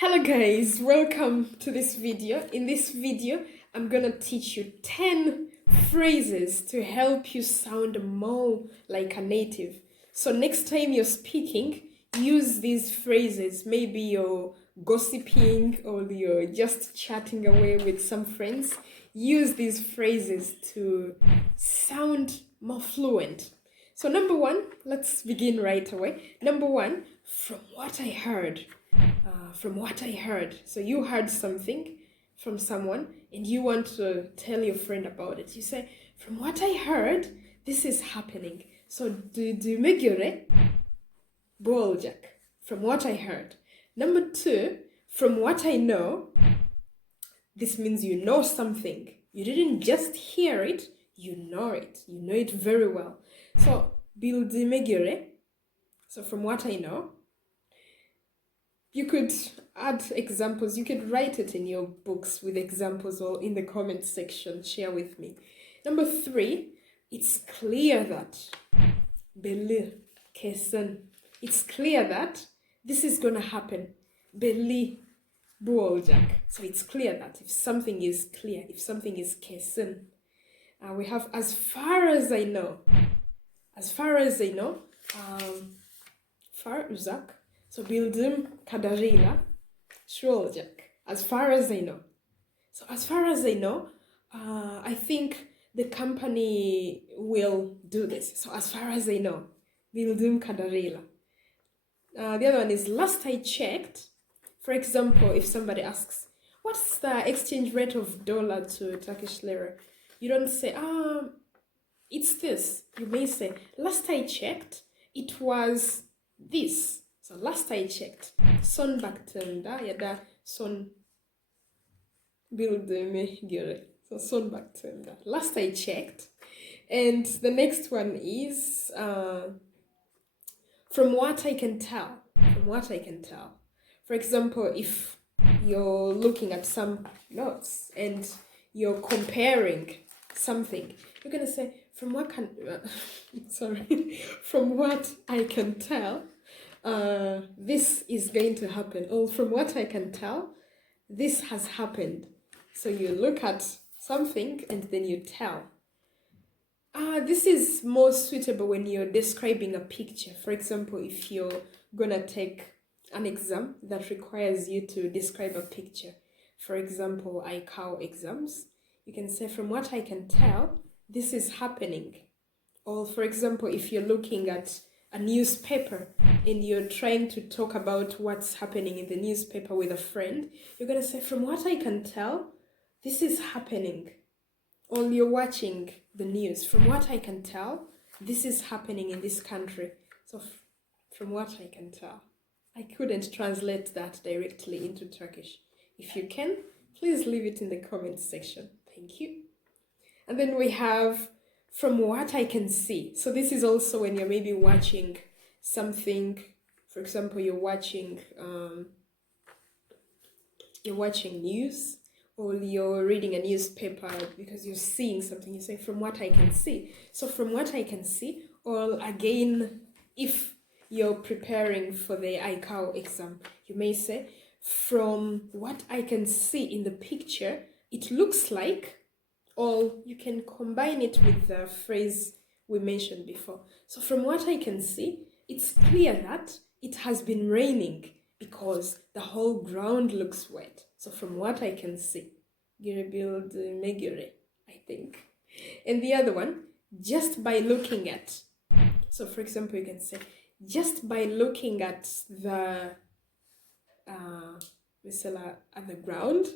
Hello guys, welcome to this video. In this video, I'm gonna teach you 10 phrases to help you sound more like a native. So next time you're speaking, use these phrases. Maybe you're gossiping or you're just chatting away with some friends. Use these phrases to sound more fluent. So number one, let's begin right away. Number one, from what I heard. From what I heard. So you heard something from someone and you want to tell your friend about it. You say, from what I heard, this is happening. So duyduğuma göre bu olacak. From what I heard. Number two, from what I know. This means you know something. You didn't just hear it, you know it. You know it very well. So bildiğime göre. So from what I know. You could add examples. You could write it in your books with examples or in the comment section. Share with me. Number three, it's clear that. Belli, kesin. It's clear that this is going to happen. Belli, bu olacak. So it's clear that if something is clear, if something is kesin. We have as far as I know. As far as I know. Far uzak. So bildiğim kadarıyla şu olacak. As far as I know. So as far as I know, I think the company will do this. So as far as I know, bildiğim kadarıyla. The other one is last I checked. For example, if somebody asks, what's the exchange rate of dollar to Turkish lira? You don't say, it's this. You may say, last I checked, it was this. So last I checked, son baktığımda ya da son bildiğime göre. So son baktığımda. Last I checked. And the next one is from what I can tell. From what I can tell. For example, if you're looking at some notes and you're comparing something, you're gonna say, from what I can tell, this is going to happen. Or from what I can tell, this has happened. So you look at something and then you tell. This is more suitable when you're describing a picture. For example, if you're gonna take an exam that requires you to describe a picture. For example, ICAO exams. You can say, from what I can tell, this is happening. Or for example, if you're looking at a newspaper and you're trying to talk about what's happening in the newspaper with a friend, you're going to say, from what I can tell, this is happening. Or you're watching the news. From what I can tell, this is happening in this country. So from what I can tell. I couldn't translate that directly into Turkish. If you can, please leave it in the comments section. Thank you. And then we have from what I can see. So this is also when you're maybe watching something. For example, you're watching news or you're reading a newspaper because you're seeing something. You say, from what I can see. So from what I can see, or again, if you're preparing for the ICAO exam, you may say, from what I can see in the picture, it looks like. Or you can combine it with the phrase we mentioned before. So from what I can see, it's clear that it has been raining because the whole ground looks wet. So from what I can see, I think. And the other one, just by looking at. So for example, you can say, just by looking at the ground,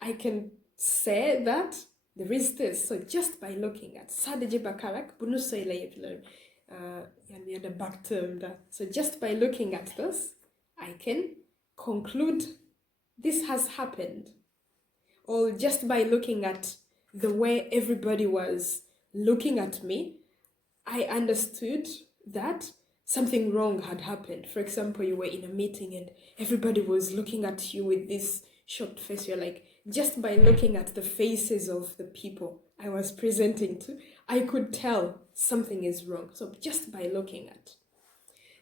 I can say that there is this. So just by looking at. Sadece bakarak bunu söyleyebilirim. Yani ya da baktığımda. So just by looking at this, I can conclude this has happened. Or just by looking at the way everybody was looking at me, I understood that something wrong had happened. For example, you were in a meeting and everybody was looking at you with this shocked face. You're like, just by looking at the faces of the people I was presenting to, I could tell something is wrong. So just by looking at.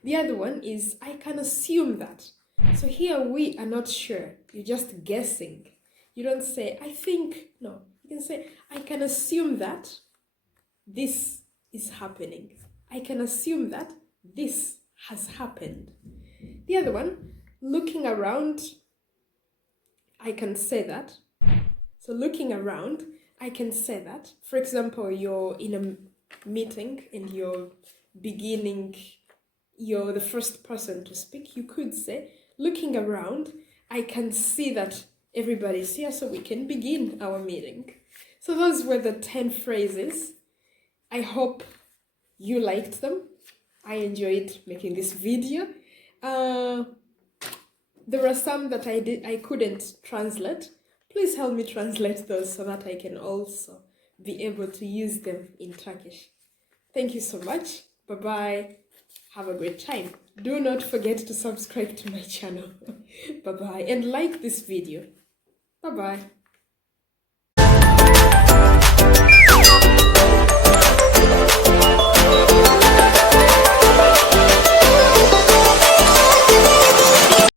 The other one is, I can assume that. So here we are not sure. You're just guessing. You don't say, I think. No. You can say, I can assume that this is happening. I can assume that this has happened. The other one, looking around, I can say that. So looking around, I can say that. For example, you're in a meeting and you're the first person to speak. You could say, looking around, I can see that everybody's here, so we can begin our meeting. So those were the 10 phrases. I hope you liked them. I enjoyed making this video. There were some that I couldn't translate. Please help me translate those so that I can also be able to use them in Turkish. Thank you so much. Bye-bye. Have a great time. Do not forget to subscribe to my channel. Bye-bye. And like this video. Bye-bye.